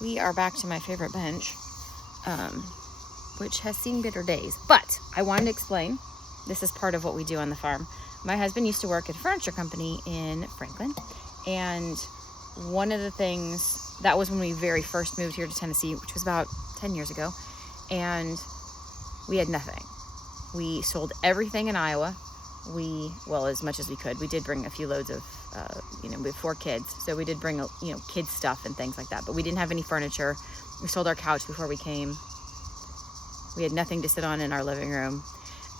we are back to my favorite bench, which has seen bitter days. But I wanted to explain, this is part of what we do on the farm. My husband used to work at a furniture company in Franklin, and one of the things, that was when we very first moved here to Tennessee, which was about 10 years ago, and we had nothing. We sold everything in Iowa. Well, as much as we could. We did bring a few loads of, we have 4 kids, so we did bring, kids stuff and things like that, but we didn't have any furniture. We sold our couch before we came. We had nothing to sit on in our living room.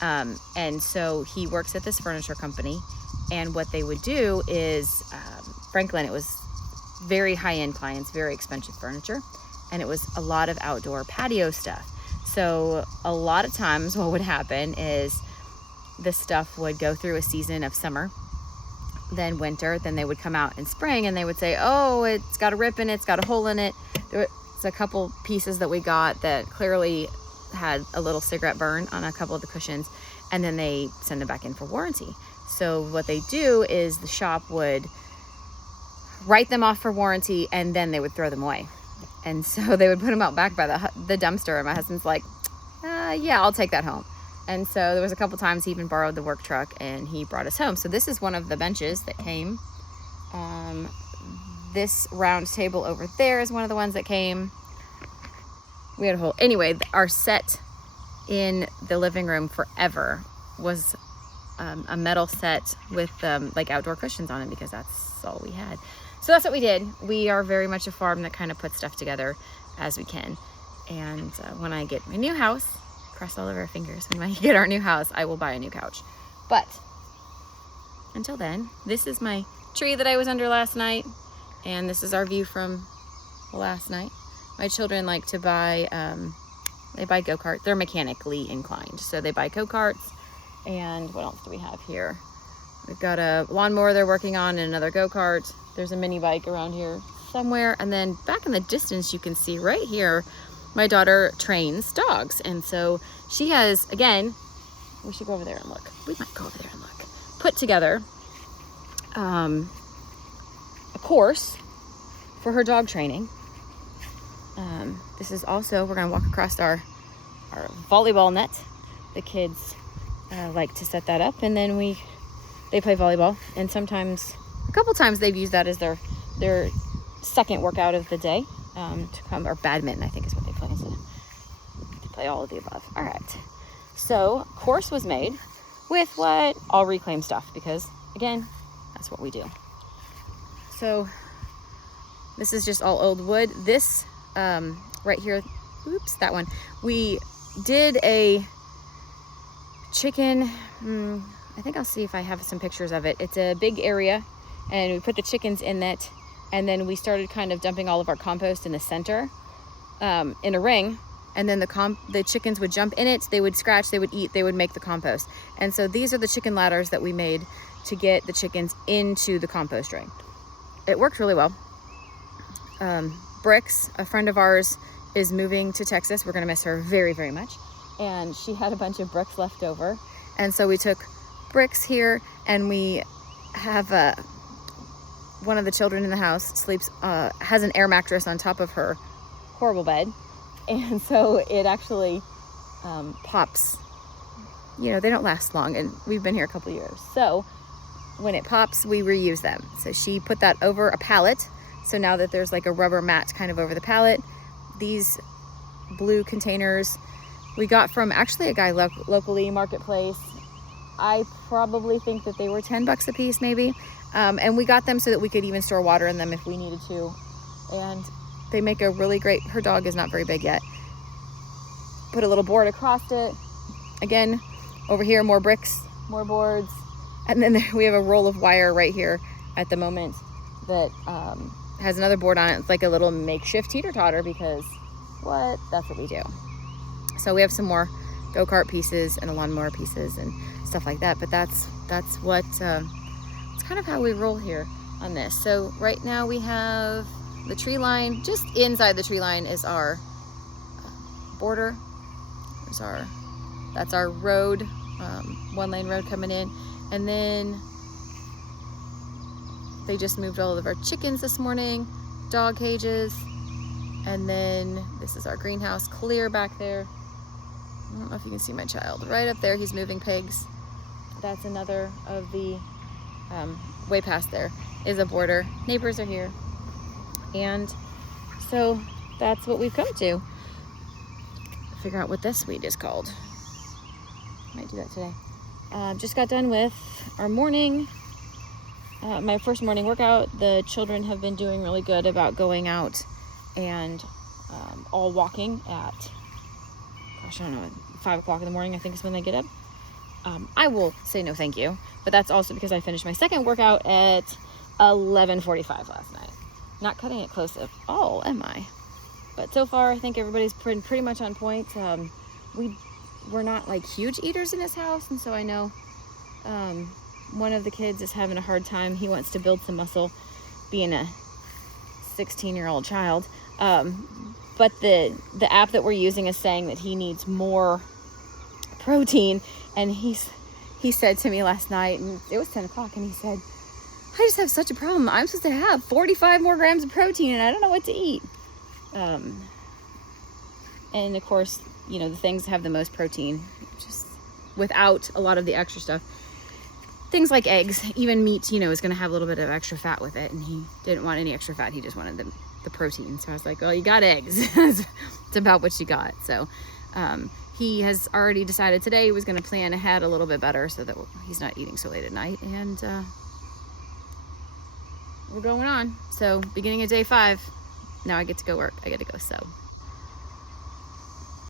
And so he works at this furniture company, and what they would do is, Franklin, it was very high-end clients, very expensive furniture, and it was a lot of outdoor patio stuff. So a lot of times what would happen is the stuff would go through a season of summer, then winter, then they would come out in spring and they would say, oh, it's got a rip in it, it's got a hole in it. There was a couple pieces that we got that clearly had a little cigarette burn on a couple of the cushions, and then they send them back in for warranty. So what they do is the shop would write them off for warranty, and then they would throw them away. And so they would put them out back by the dumpster, and my husband's like, yeah, I'll take that home. And so there was a couple times he even borrowed the work truck and he brought us home. So this is one of the benches that came. This round table over there is one of the ones that came. We had a whole, anyway, our set in the living room forever was a metal set with like outdoor cushions on it, because that's all we had. So that's what we did. We are very much a farm that kind of puts stuff together as we can. And when I get my new house, cross all of our fingers, when I get our new house, I will buy a new couch. But until then, this is my tree that I was under last night, and this is our view from last night. My children like to buy, they buy go-karts. They're mechanically inclined, so they buy go-karts. And what else do we have here? We've got a lawnmower they're working on and another go-kart. There's a mini bike around here somewhere. And then back in the distance, you can see right here, my daughter trains dogs. And so she has, again, we should go over there and look. We might go over there and look. Put together a course for her dog training. This is also, we're going to walk across our volleyball net. The kids like to set that up, and then they play volleyball, and sometimes, a couple times, they've used that as their second workout of the day, to come, or badminton, I think is what they play instead. They play all of the above. All right, so course was made with what? All reclaim stuff, because again, that's what we do. So this is just all old wood. This right here, oops, that one, we did a chicken, I think I'll see if I have some pictures of it. It's a big area, and we put the chickens in it, and then we started kind of dumping all of our compost in the center, in a ring, and then the chickens would jump in it, they would scratch, they would eat, they would make the compost. And so these are the chicken ladders that we made to get the chickens into the compost ring. It worked really well. Bricks, a friend of ours, is moving to Texas. We're gonna miss her very, very much. And she had a bunch of bricks left over. And so we took bricks here, and we have one of the children in the house sleeps, has an air mattress on top of her horrible bed. And so it actually pops. You know, they don't last long, and we've been here a couple years. So when it pops, we reuse them. So she put that over a pallet. So now that there's like a rubber mat kind of over the pallet, these blue containers we got from actually a guy locally, Marketplace. I probably think that they were $10 a piece maybe. And we got them so that we could even store water in them if we needed to. And they make a really great, her dog is not very big yet. Put a little board across it. Again, over here, more bricks, more boards. And then we have a roll of wire right here at the moment that has another board on it. It's like a little makeshift teeter-totter, because that's what we do. So we have some more go-kart pieces and a lawnmower pieces and stuff like that. But that's what, it's kind of how we roll here on this. So right now we have the tree line. Just inside the tree line is our border. That's our road, one-lane road coming in. And then they just moved all of our chickens this morning, dog cages. And then this is our greenhouse, clear back there. I don't know if you can see my child. Right up there, he's moving pigs. That's another of the, way past there is a border. Neighbors are here. And so that's what we've come to. Figure out what this weed is called. Might do that today. Just got done with our morning, my first morning workout. The children have been doing really good about going out and all walking at, gosh, I don't know, 5 o'clock in the morning, I think is when they get up. I will say no thank you, but that's also because I finished my second workout at 11:45 last night. Not cutting it close at all, am I? But so far, I think everybody's pretty much on point. We're not like huge eaters in this house, and so I know one of the kids is having a hard time. He wants to build some muscle, being a 16-year-old child. But the app that we're using is saying that he needs more protein, and he said to me last night, and it was 10 o'clock, and he said, I just have such a problem. I'm supposed to have 45 more grams of protein, and I don't know what to eat. And of course, you know, the things that have the most protein, just without a lot of the extra stuff. Things like eggs, even meat, you know, is going to have a little bit of extra fat with it. And he didn't want any extra fat. He just wanted the protein. So I was like, well, you got eggs. It's about what you got. So he has already decided today he was going to plan ahead a little bit better so that he's not eating so late at night. And we're going on. So beginning of day 5, now I get to go work. I get to go sew.